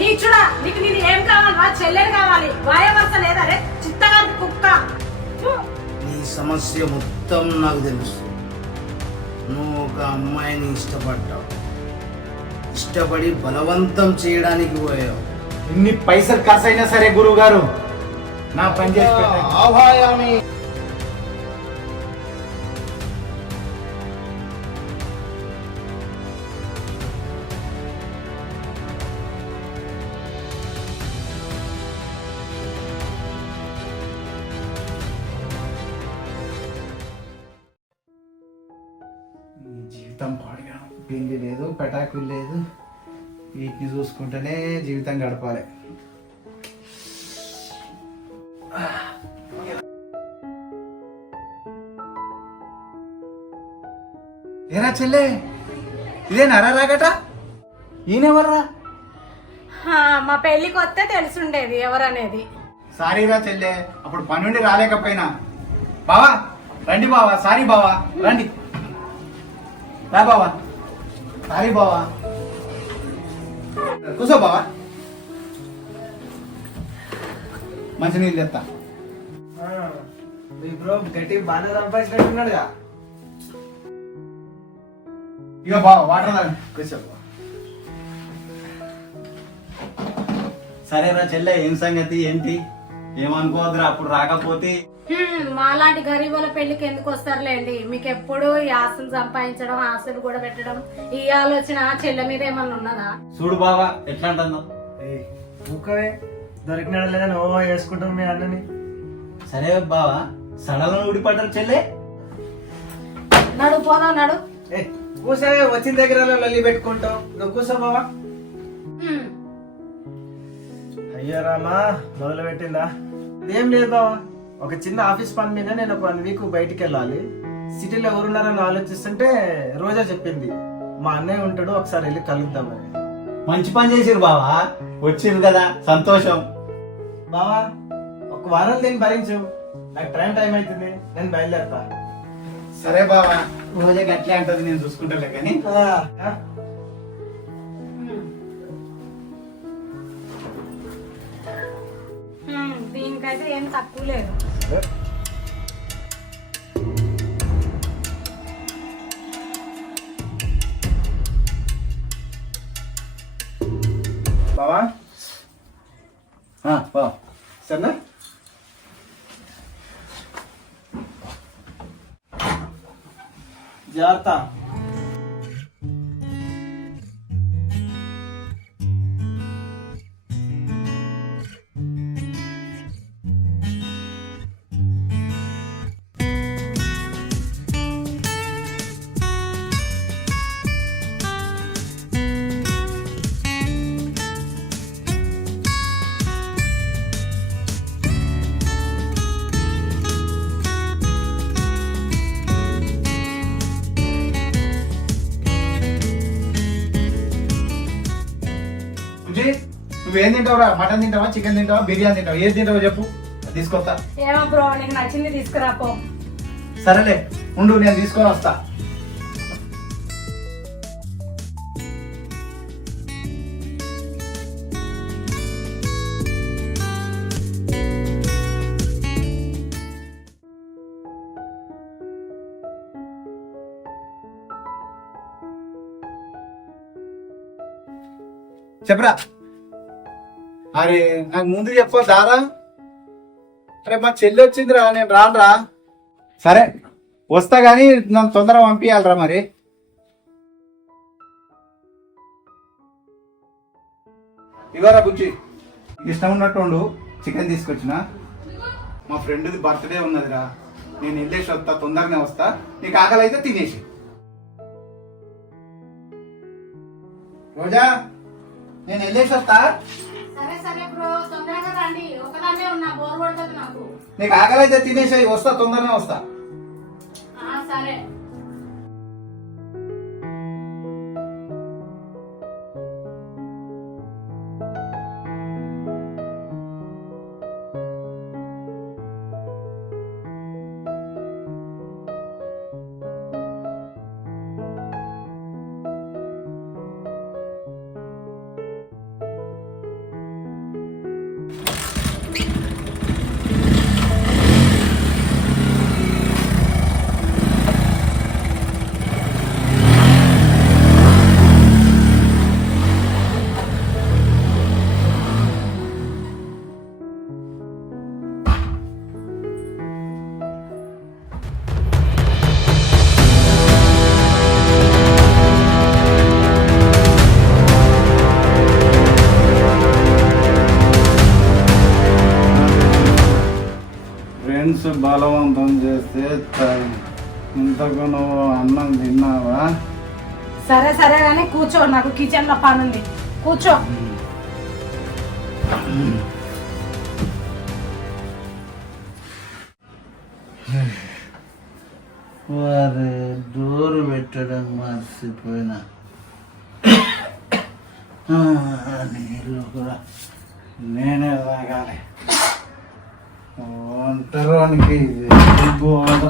నీచుడా, నీకు నేను ఏం కావాలరా? చెల్లెలు కావాలి. వాయవరస లేదా రే చిత్తగా కుక్క. నీ సమస్య మొత్తం నాకు తెలుసు. నువ్వు ఒక అమ్మాయిని ఇష్టపడ్డావు, ఇష్టపడి బలవంతం చేయడానికి పోయావు. ఇన్ని పైసలు ఖర్చు అయినా సరే గురువు గారు నా పని చేసి ఆవాయామి. జీవితం పాడుగా పెళ్లి లేదు, పెటాకులు లేదు, వీటిని చూసుకుంటేనే జీవితం గడపాలి. ఏరా చెల్లె, ఇదే నరా రాగట? ఈయనెవర్రా? మా పెళ్లికి వస్తే తెలుసుండేది ఎవరనేది. సారీరా చెల్లె, అప్పుడు పనుండి రాలేకపోయినా. బావా రండి, బావా సారీ బావా రండి, రా బావా సారీ బావా, కూర్చో బావా, మంచినీళ్ళు తెస్తా. మీ బ్రో గట్టి బాగానే సంపాదించినట్టున్నాడుగా. ఇక బావా వాటర్ తాగు, కూర్చో. సరేరా చెల్లె, ఏం సంగతి ఏంటి? ఏమనుకోవద్దురా, అప్పుడు రాకపోతే. మాలాంటి గరీబుల పెళ్లికి ఎందుకు వస్తారులేండి. మీకు ఎప్పుడు ఈ ఆశలు సంపాదించడం, ఆశలు కూడా పెట్టడం, ఈ ఆలోచన చెల్లె మీద ఏమన్నా ఉన్నదా? చూడు బావా ఎట్లా అంటున్నావు. ఊకవే, దొరికినాడు లేదని ఓ వేసుకుంటాం మీ అన్నని. సరే బావా, సడలను ఊడిపడ్డారు చెల్లె. నడు పోదాం నడు. కూసవే, వచ్చిన దగ్గర లల్లి పెట్టుకుంటాం. నువ్వు కూసో బావా. అయ్యో రామా, మొదలు పెట్టిందా? ఏం లేదు బావా, ఒక చిన్న ఆఫీస్ పని మీద నేను ఒక 1 వీక్ బయటికి వెళ్ళాలి. సిటీలో ఎవరున్నారని ఆలోచిస్తుంటే రోజా చెప్పింది మా అన్నయ్య ఉంటాడు, ఒకసారి వెళ్ళి కలుద్దామని. మంచి పని చేసిరు బావా, వచ్చిరు కదా సంతోషం. బావా ఒక వారం దీన్ని భరించు, నాకు టైం అవుతుంది, నేను బయలుదేరతా. సరే బావా, రోజే గట్లే అంటది, నేను చూసుకుంటాలే కానీ. దీనికైతే ఏం తక్కువ లేదు. బావా బావా సరేనా? జాగ్రత్త. నువ్వేం తింటావురా? మటన్ తింటావా, చికెన్ తింటావా, బిర్యానీ తింటావా? ఏది తింటావో చెప్పు, తీసుకొస్తా. ఏమో బ్రో, నీకు నచ్చింది తీసుకురాపో. సరేలే ఉండు, నేను తీసుకొని వస్తా. చెప్పరా? అరే నాకు ముందు చెప్పొద్దారా? అరే మా చెల్లి వచ్చిందిరా, నేను రానురా. సరే వస్తా గానీ నన్ను తొందరగా పంపించాలరా. మరి ఇవారా బుజ్జి, ఇష్టం ఉన్నట్టు ఉండు. చికెన్ తీసుకొచ్చిన, మా ఫ్రెండ్ది బర్త్డే ఉన్నదిరా, నేను వెళ్ళేసి వస్తా, తొందరగానే వస్తా. నీకు ఆకలి అయితే తినేసి. రోజా, నేను వెళ్ళేసి వస్తా. సరే సరే బ్రో, తొందరగా రండి. ఒకదాన్నే ఉన్నా, బోర్ కొడుతుంది నాకు. నీకు ఆకలి అయితే తినేసి వస్తా, తొందరగా వస్తా. సరే. బలవంతం చేస్తే ఇంతకు నువ్వు అన్నం తిన్నావా? సరే సరే కానీ కూర్చో, నాకు కిచెన్ లో పని ఉంది. కూర్చో. వారే డోరు పెట్టడం మర్చిపోయినా. నీళ్ళు కూడా నేనే తాగాలి. ఒంటరికి బోధ.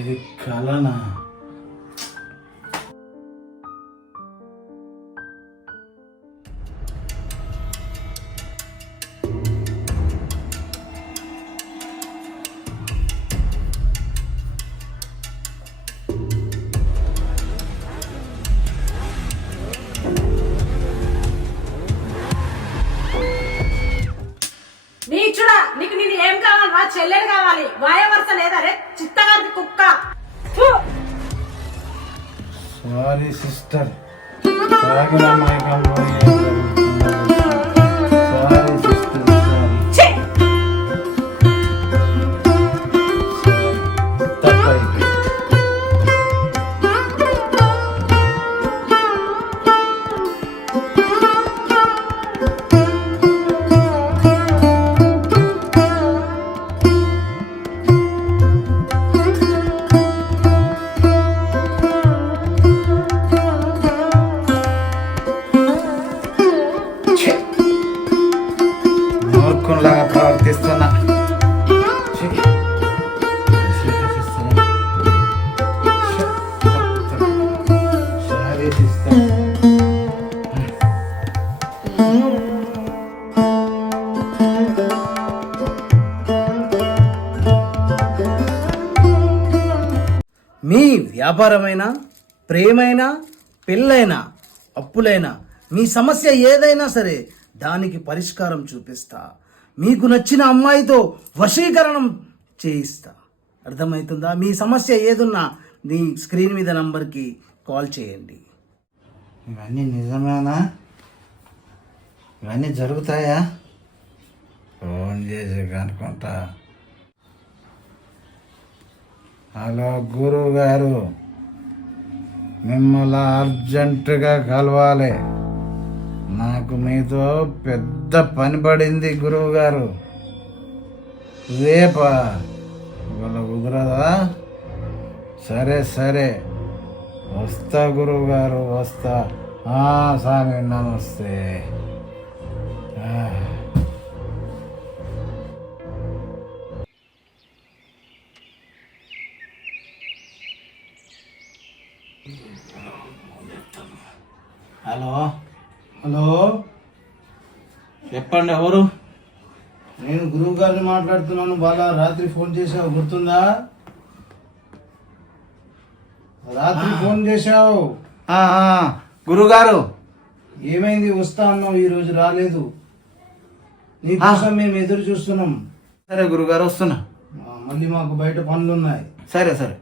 ఇది కలనా? నీచుడా, నీకు నేను ఏం కావాలి? నా చెల్లెలు కావాలి. వాయవరస లేదా రే చిత్తగారి కుక్క. సారీ సిస్టర్, తాగిన మైకంలో సారీ సిస్టర్, సారీ. తప్పైపోయింది. మూర్ఖుల్లాగా ప్రవర్తిస్తున్నా. Sorry sister. మీ వ్యాపారమైనా, ప్రేమైనా, పెళ్ళైనా, అప్పులైనా, మీ సమస్య ఏదైనా సరే దానికి పరిష్కారం చూపిస్తా. మీకు నచ్చిన అమ్మాయితో వశీకరణం చేయిస్తా. అర్థమవుతుందా? మీ సమస్య ఏదున్నా మీ స్క్రీన్ మీద నంబర్కి కాల్ చేయండి. ఇవన్నీ నిజమేనా? ఇవన్నీ జరుగుతాయా? ఫోన్ చేసి కనుకుంటా. హలో గురువు గారు, మిమ్మల్ని అర్జెంటుగా కలవాలి. నాకు మీతో పెద్ద పని పడింది గురువు గారు. రేపా? ఇవాళ కుదరదా? సరే సరే, వస్తా గురువు గారు, వస్తా. స్వామి నమస్తే. హలో హలో, చెప్పండి, ఎవరు? నేను గురువు గారిని మాట్లాడుతున్నాను. బాలా, రాత్రి ఫోన్ చేసావు, గుర్తుందా? రాత్రి ఫోన్ చేశావు. గురుగారు ఏమైంది? వస్తా అన్నావు, ఈ రోజు రాలేదు. నీకోసం మేము ఎదురు చూస్తున్నాం. సరే గురుగారు వస్తున్నా. మళ్ళీ మాకు బయట పనులున్నాయి. సరే సరే.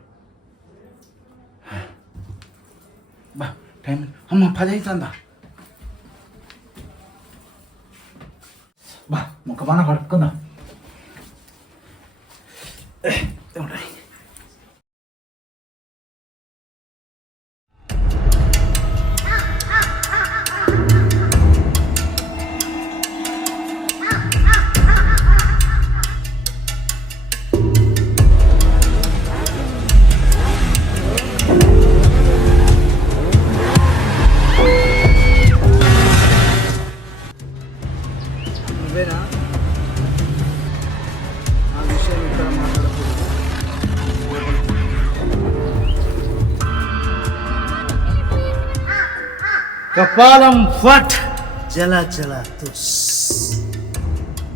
బా టైం అమ్మ 10 అవుతుందా? బా ముఖమాన కడుక్కుందా. నువ్వేనా? ఆ విషయం ఇక్కడ మాట్లాడకూడదు. కపాలం ఫట్ జల జల తుస్.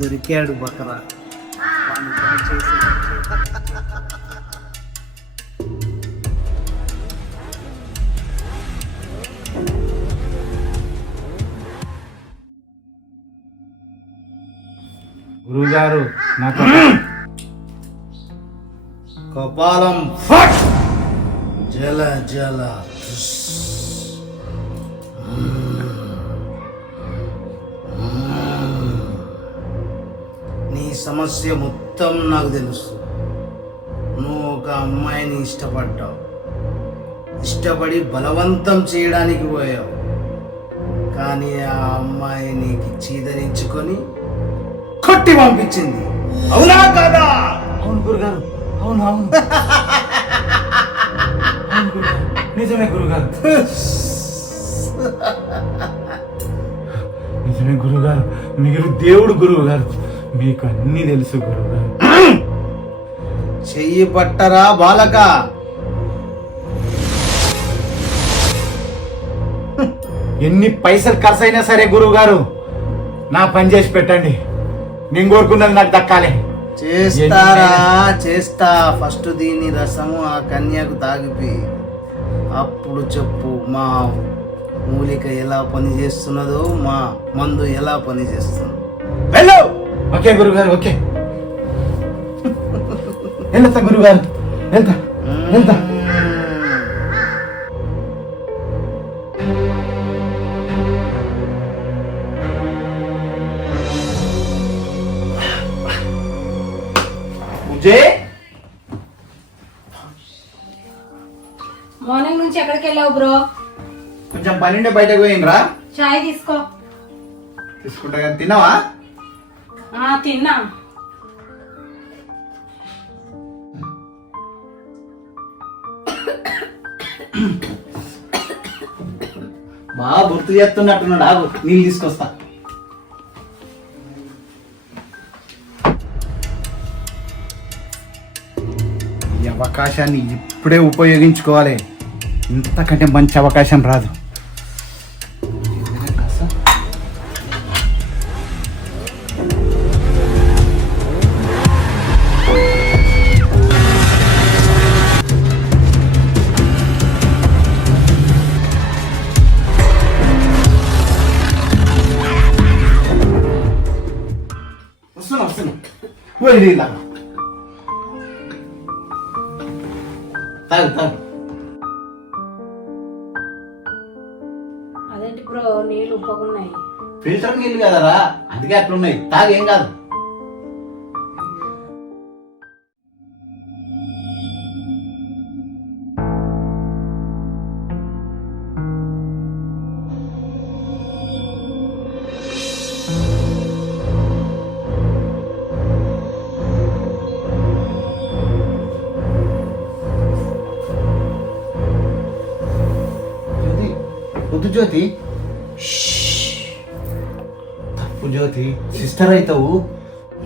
దొరికాడు బకరా. వాని పని చేసి గురుగారు నాకు కపాలం ఫట్ జల జల తుస్. నీ సమస్య మొత్తం నాకు తెలుసు. నువ్వు ఒక అమ్మాయిని ఇష్టపడ్డావు. ఇష్టపడి బలవంతం చేయడానికి పోయావు. కానీ ఆ అమ్మాయి నీకు చీదరించుకొని కొట్టి పంపించింది. అవునా కదా? అవును గురుగారు. అవును అవును అవును గురుగారు. నిజమే గురుగారు. నిజమే గురుగారు. మీరు దేవుడు గురువుగారు. మీకు అన్నీ తెలుసు గురుగారు. చెయ్యి పట్టరా బాలక. ఎన్ని పైసలు ఖర్చు అయినా సరే గురువుగారు నా పని చేసి పెట్టండి. నేను కోరుకున్నది నాకు దక్కాలి. చేస్తారా? చేస్తా. ఫస్ట్ దీని రసము ఆ కన్యకు తాగిపి, అప్పుడు చెప్పు మా మూలిక ఎలా పని చేస్తున్నదో, మా మందు ఎలా పని చేస్తుందో. వెళ్ళు. ఓకే గురుగారు. ఓకే వెళ్తా గురుగారు. వెళ్తా వెళ్తా. మార్నింగ్ నుంచి ఎక్కడికి వెళ్ళావు బ్రో? కొంచెం పనిండే బయటకు పోయిండ్రా. చాయ్ తీసుకో. తీసుకుంటా కదా. తిన్నావా? తిన్నా. బాగా గుర్తు చేస్తున్నట్టున్నాడు. ఆగు నీళ్ళు తీసుకొస్తా. ఈ అవకాశాన్ని ఇప్పుడే ఉపయోగించుకోవాలి. ఇంతకంటే మంచి అవకాశం రాదు. వస్తున్నా. తాగు. అదేంటి బ్రో నీళ్ళు ఉప్పకున్నాయి? ఫిల్టర్ నీళ్ళు కదరా, అందుకే అట్లున్నాయి. తాగు, ఏం కాదు. వద్దు జ్యోతి. తప్పు జ్యోతి. సిస్టర్ అవుతావు.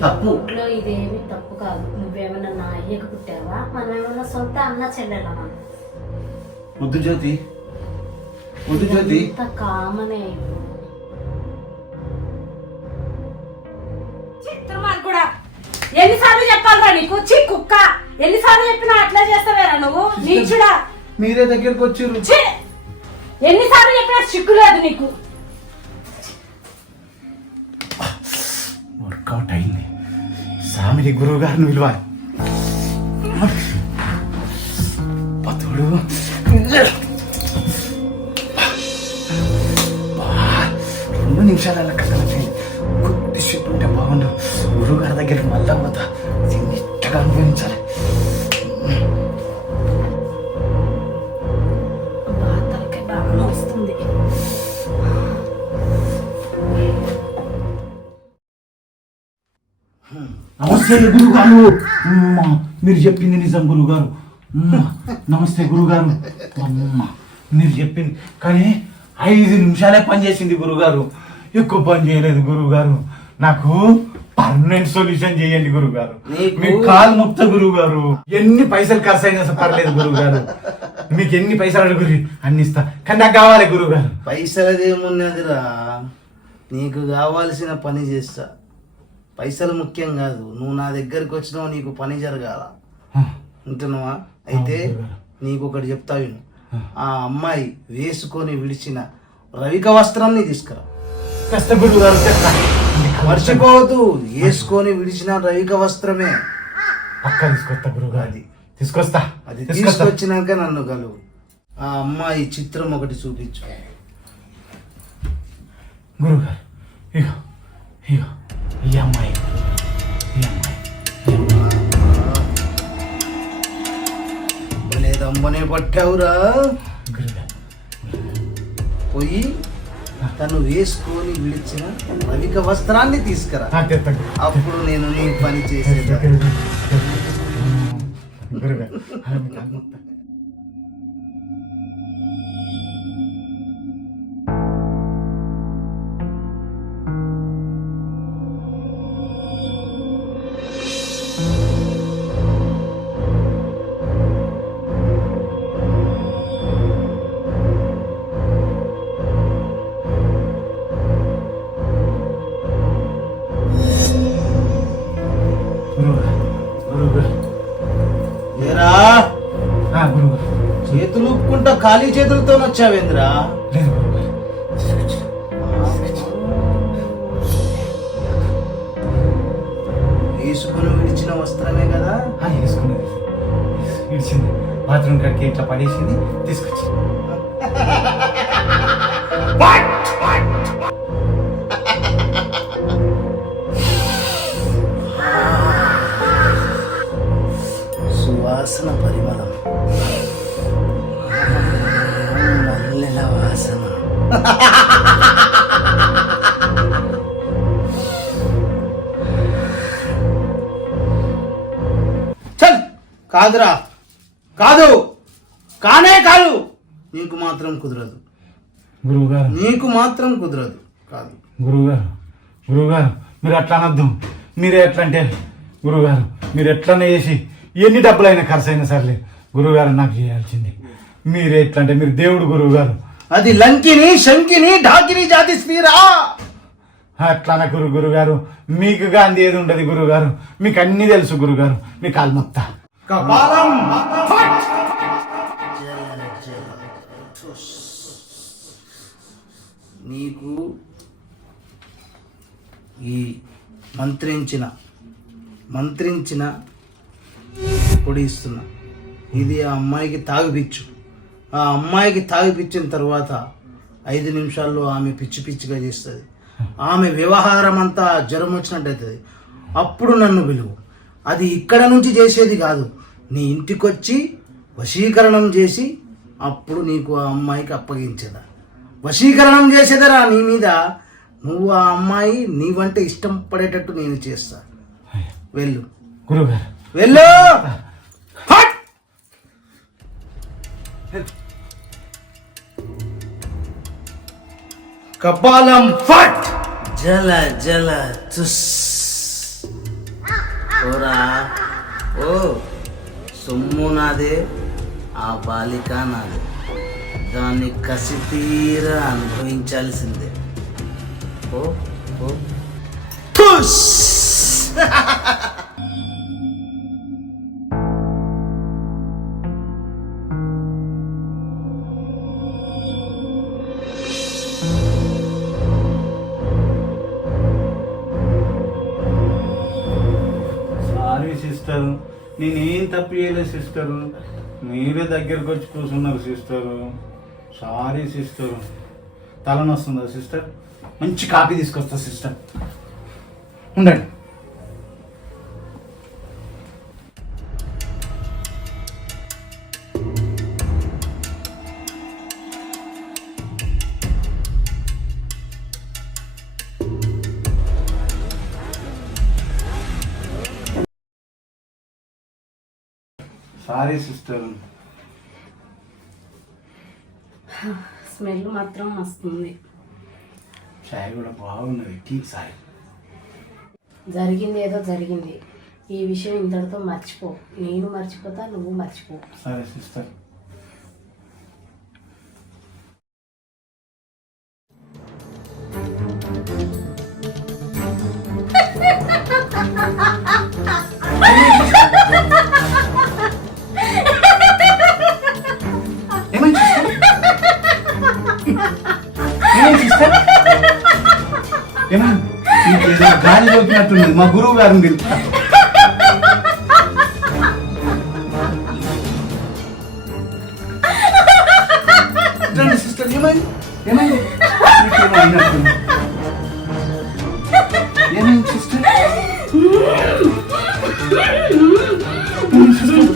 తప్పు. ఇంట్లో ఇదేమి తప్పు కాదు. నువ్వేమన్నా నా అయ్యకు పుట్టావా? మనం ఏమన్నా సొంత అన్న చెల్లెలమా? వద్దు జ్యోతి. వద్దు జ్యోతి. ఇంత కామనే. చిత్రమార్ కూడా ఎన్నిసార్లు చెప్పాలరా నీకు? కుక్క ఎన్నిసార్లు చెప్పినా అట్లా చేస్తావేరా నువ్వు? నీచుడా. మీరే దగ్గరికి వచ్చిర్రు. ఛీ! ఎన్నిసార్లు చెప్పినా సిగ్గు లేదు నీకు. వర్కౌట్ అయింది. సామిని గురువు గారిని విలువ పతుడు 2 నిమిషాల కథలకి కొద్దిసేపు ఉంటే బాగుండు. గురువు గారి దగ్గరికి మళ్ళా పోతా. దీన్ని ఇట్టగా అనుభవించాలి. తలకాయ బాగా వస్తుంది. నమస్తే గురుగారు. మీరు చెప్పింది నిజం గురుగారు. నమస్తే గురుగారు. మీరు చెప్పింది కానీ 5 నిమిషాలే పని చేసింది గురుగారు. ఎక్కువ పని చేయలేదు గురుగారు. నాకు పర్మనెంట్ సొల్యూషన్ చేయండి గురుగారు. మీ కాలు ముక్త గురుగారు. ఎన్ని పైసలు ఖర్చు అయినా పర్లేదు గురుగారు. మీకు ఎన్ని పైసలు అడుగురి అన్ని ఇస్తా. కానీ నాకు కావాలి గురుగారు. పైసలదేమున్నదిరా, నీకు కావాల్సిన పని చేస్తా. పైసలు ముఖ్యం కాదు. నువ్వు నా దగ్గరికి వచ్చినావు, నీకు పని జరగాల. ఉంటున్నావా? అయితే నీకు ఒకటి చెప్తా విను. ఆ అమ్మాయి వేసుకొని విడిచిన రవిక వస్త్రాన్ని తీసుకురా. గురుగారు మర్చిపోవద్దు, వేసుకొని విడిచిన రవిక వస్త్రమే. పక్క తీసుకొస్తా గురుగారు. తీసుకొస్తా. అది తీసుకొచ్చినాక నన్ను కలువు. ఆ అమ్మాయి చిత్రం ఒకటి చూపించు గురుగారు. ఇగో ఇగో ఈ అమ్మాయి లేదమ్మనే పట్టావురా. పోయి తను వేసుకొని విడిచిన రవిక వస్త్రాన్ని తీసుకురా. అప్పుడు నేను నీ పని చేసేదా. ఏరా చేతులు ఊపుకుంటా ఖాళీ చేతులతో వచ్చావేంద్రా? వేసుకుని విడిచిన వస్త్రమే కదా? వేసుకున్నది విడిచింది. బాత్రూమ్ కడికి ఇట్లా పడేసింది, తీసుకొచ్చి. సువాసన పరిమళం, మల్లెల వాసన. చల్, కాదురా, కాదు, కానే కాదు. నీకు మాత్రం కుదరదు గురువుగారు. నీకు మాత్రం కుదరదు. కాదు గురువుగారు మీరు అట్లా అనొద్దు. మీరే ఎట్లా అంటే గురువుగారు, మీరు ఎట్లనే చేసి ఎన్ని డబ్బులైనా ఖర్చు అయినా సర్లే గురువుగారు, నాకు చేయాల్సింది. మీరే ఎట్లా అంటే మీరు దేవుడు గురువుగారు. అది లంకిని, శంకిని, ఢాకిని జాతి స్త్రీరా. అట్లా నా గురుగారు. మీకు గాంధీ ఏది ఉండదు గురుగారు. మీకు అన్ని తెలుసు గురుగారు. మీ కాల్మొక్త నీకు ఈ మంత్రించిన పొడి ఇస్తున్నా. ఇది ఆ అమ్మాయికి తాగిపిచ్చు. ఆ అమ్మాయికి తాగిపిచ్చిన తర్వాత 5 నిమిషాల్లో ఆమె పిచ్చి పిచ్చిగా చేస్తుంది. ఆమె వ్యవహారం అంతా జ్వరం వచ్చినట్టు అవుతుంది. అప్పుడు నన్ను పిలువు. అది ఇక్కడ నుంచి చేసేది కాదు, నీ ఇంటికొచ్చి వశీకరణం చేసి అప్పుడు నీకు ఆ అమ్మాయికి అప్పగించేదా. వశీకరణం చేసేదరా నీ మీద. నువ్వు ఆ అమ్మాయి నీవంటే ఇష్టం పడేటట్టు నేను చేస్తా. వెళ్ళు గురుగారు, వెళ్ళు. కపాలం ఫట్. జల జల తుస్. ఓరా ఓ, సొమ్ము నాదే, ఆ బాలిక నాదే. దాన్ని కసి తీరా అనుభవించాల్సిందే. ఓ ఓ తుస్. సిస్టరు, నేనేం తప్పు చేయలేదు సిస్టరు, మీరే దగ్గరకు వచ్చి కూర్చున్నారు సిస్టరు. Sorry sister. తలనొస్తుందా సిస్టర్? మంచి కాఫీ తీసుకొస్తా సిస్టర్, ఉండండి. Sorry sister. స్మెల్ మాత్రం వస్తుంది. చాయ్ కూడా బాగున్నది, టీ సాయి. జరిగింది ఏదో జరిగింది. ఈ విషయం ఇంతటితో మర్చిపో. నేను మర్చిపోతా, నువ్వు మర్చిపో. సరే సిస్టర్. ఏమైంది సిస్టర్? ఏమైంది సిస్టర్? ఏమైంది? మీకు ఏదో గాలి సోకినట్టున్నది. మా గురువు గారిని పిలుస్తా. రండి సిస్టర్, ఏమైంది? ఏమైంది? మీకేమో అయినట్టుంది. ఏమైంది సిస్టర్? ఏమైంది సిస్టర్?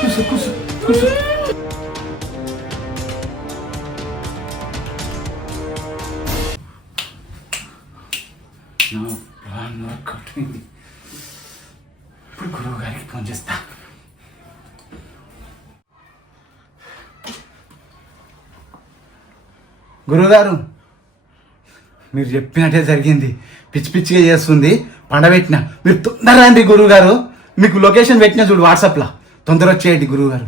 కూర్చో, కూర్చో, కూర్చో. నా ప్లాన్ వర్కౌట్ అయింది. ఇప్పుడు గురువు గారికి ఫోన్ చేస్తా. గురువుగారు, మీరు చెప్పినట్టే జరిగింది. పిచ్చి పిచ్చిగా చేస్తుంది. పండబెట్టిన మీరు తొందరగా రండి గురువుగారు. మీకు లొకేషన్ పెట్టిన చూడు వాట్సాప్లో. తొందర వచ్చేయండి గురువుగారు.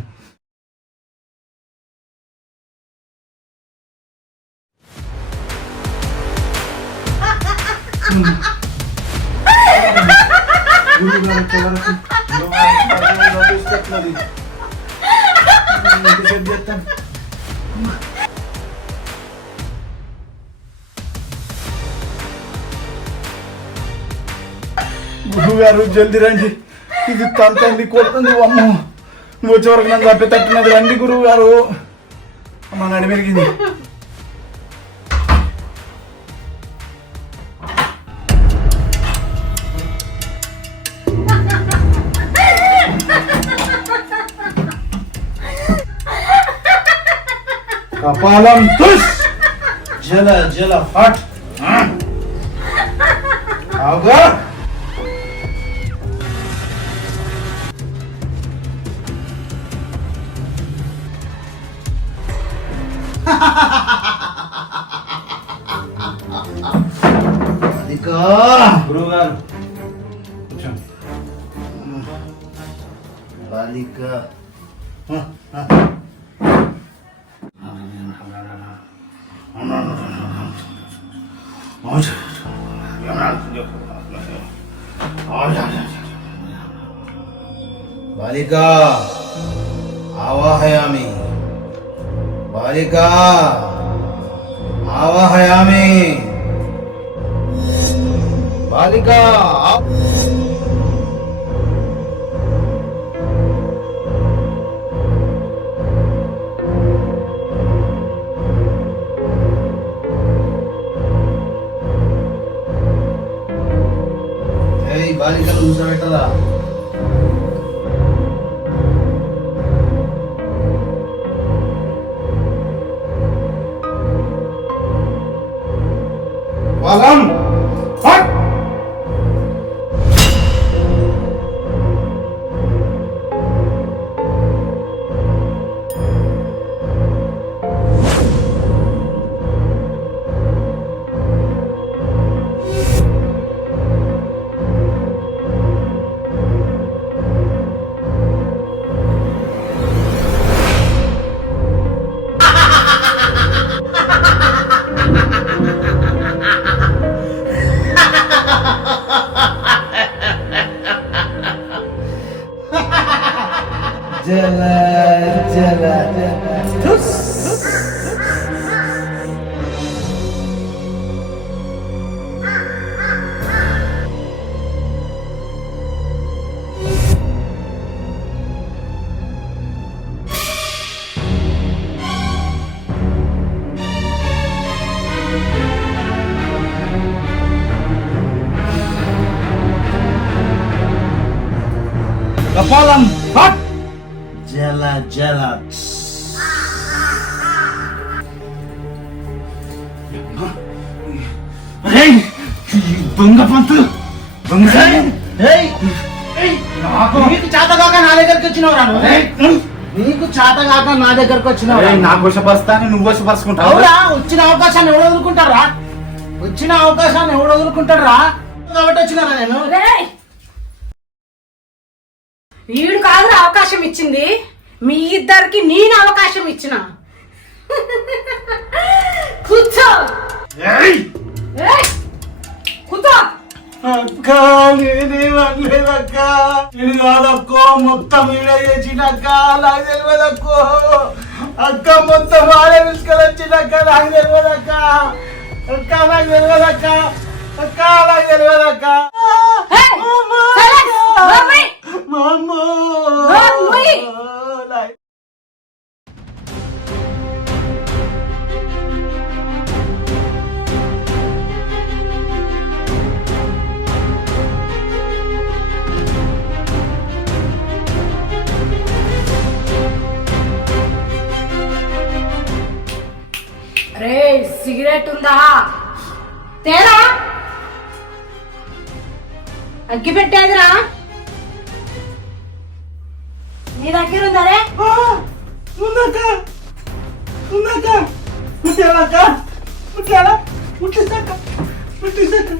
గురువుగారు జల్దీ రండి. ఇది తంతంది కొడుతుంది. అమ్మో, నువ్వు వచ్చే వరకు నన్ను తప్పితట్టున్నది. రండి గురువు గారు. అమ్మ నడి మెరిగింది. కపాలం తుష్, జల జల ఫట్. ఆగా గురువు గారు కూర్చోండి. బాలిక బాలిక ఆవాహయామి, బాలిక ఆవాహయామి, బాలిక బాలికలు కూర్చోబెట్టదా? వాగం హట్. జల జల కపాలం హట్. జల జల రేయ్, ఈ దొంగ పంతులు దొంగ నాకు నీకు చేతగాక నా దగ్గరికి వచ్చినవరా నువ్వు? రేయ్, నీకు చేతగాక నా దగ్గరకు వచ్చినవరా? రేయ్, నాకు వశపరుస్తాను, నువ్వు వశపరుచుకుంటావు. అవురా, వచ్చిన అవకాశాన్ని ఎవడు వదులుకుంటారా? వచ్చిన అవకాశాన్ని ఎవడు వదులుకుంటారా కాబట్టి వచ్చినారా నేను? రేయ్! వీడు కాదురా అవకాశం ఇచ్చింది, మీ ఇద్దరికి నేను అవకాశం ఇచ్చిన. కూర్చో. ఏయ్! ఏయ్! కూర్చో. అక్క నేనేమనలేదక్క, నేను కాదక్కో మొత్తం ఈడే చేసినక్క, నాకు తెలియదక్కో. అక్క మొత్తం ఆడే తీసుకొచ్చినక్క, నాకు తెలియదక్క. అక్క నాకు తెలియదక్క, అక్క నాకు తెలియదక్క. ఏయ్! సైలెన్స్! నోర్మై! మామూ. నోర్మై! రే సిగరెట్ ఉందా? తేరా, అగ్గి పెట్టేదిరా. నీ దగ్గర ఉందా రే? ఉందక్క, ఉందక్క, ముట్టాలక్క, ముట్టాలా, ముట్టిస్తాక, ముట్టిస్తాక.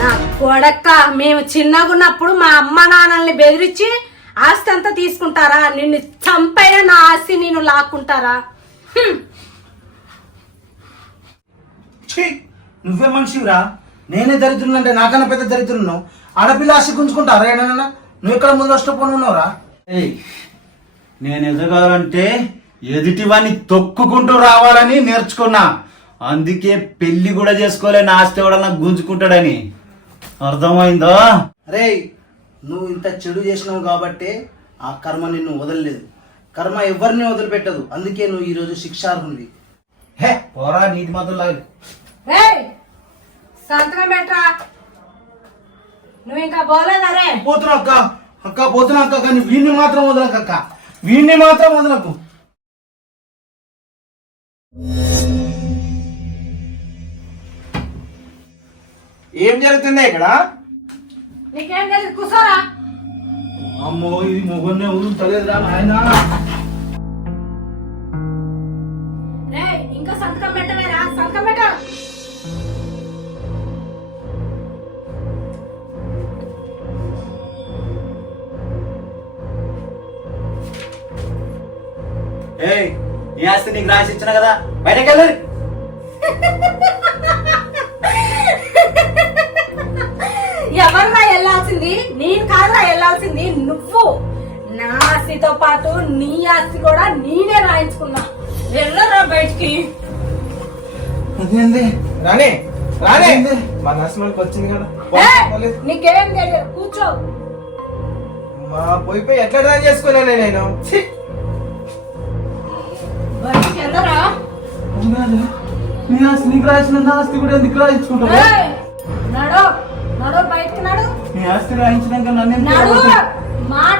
నా కొడక్క, మేము చిన్నగా ఉన్నప్పుడు మా అమ్మ నాన్నల్ని బెదిరించి ఆస్తి అంతా తీసుకుంటారా? నిన్ను చంపైన నా ఆస్తి నేను లాక్కుంటారా? ఛీ, నువ్వే మనిషివిరా. నేనే దరిద్రునంటే నాకన్నా పెద్ద దరిద్రున్నావు. ఆడపిల్ల ఆశ గుంజుకుంటారా ఏడన్నా? నువ్వు ఎక్కడ ముందు నష్టపోను ఉన్నావురా? ఏయ్, నేను ఎదగాలంటే ఎదుటివాన్ని తొక్కుకుంటూ రావాలని నేర్చుకున్నా. అందుకే పెళ్లి కూడా చేసుకోలే, నా ఆస్తి ఎవడన్నా గుంజుకుంటాడని. అర్థమైందా? రేయ్, నువ్వు ఇంత చెడు చేసినావు కాబట్టే ఆ కర్మ నిన్ను వదలలేదు. కర్మ ఎవరిని వదిలిపెట్టదు. అందుకే నువ్వు ఈరోజు శిక్షార్హునివి. హే పోరా, నీతి మాత్రం లాగలి. ఏయ్, సంతకం పెట్టరా. నువ్వు ఇంకా పోలేదా రే? పోతున్నా అక్క, అక్క పోతున్నా అక్క, కానీ వీడిని మాత్రం వదలకు అక్క, వీడిని మాత్రం వదలకు. ఏం జరుగుతుంది ఇక్కడ? నీకేం తెలియదు, కూర్చోరా. అమ్మో, ఇది మొగన్నే వదులుతలేదురా నాయనా. రేయ్, ఇంకా సంతకం పెట్టలేరా? సంతకం పెట్ట. ఏయ్, నీ ఆస్తి నీకు రాసి ఇచ్చిన కదా, బయటకు వెళ్ళరు. ఎవర్రా వెళ్ళాల్సింది? నేను కాదురా వెళ్ళాల్సింది, నువ్వు. నా ఆస్తితో పాటు నీ ఆస్తి కూడా నేనే రాయించుకున్నా. వెళ్ళరా బయటికి. అదేంది? రానే రానే, మా నర్సుమల్కి వచ్చింది కదా. ఏయ్, నీకేం తెలియదు, కూర్చో. మా పోయిపోయి ఎట్లా డ్రైవ్ చేసుకున్నానే నేను. ఛీ! బయటికి వెళ్ళరా. నీ ఆస్తి నీకు రాసిన, నా ఆస్తి కూడా ఎందుకు రాయించుకుంటావు? ఏయ్, నడు నడు, బయటికి నడు. నీ ఆస్తి రాయించినాక నన్ను నడు, మాట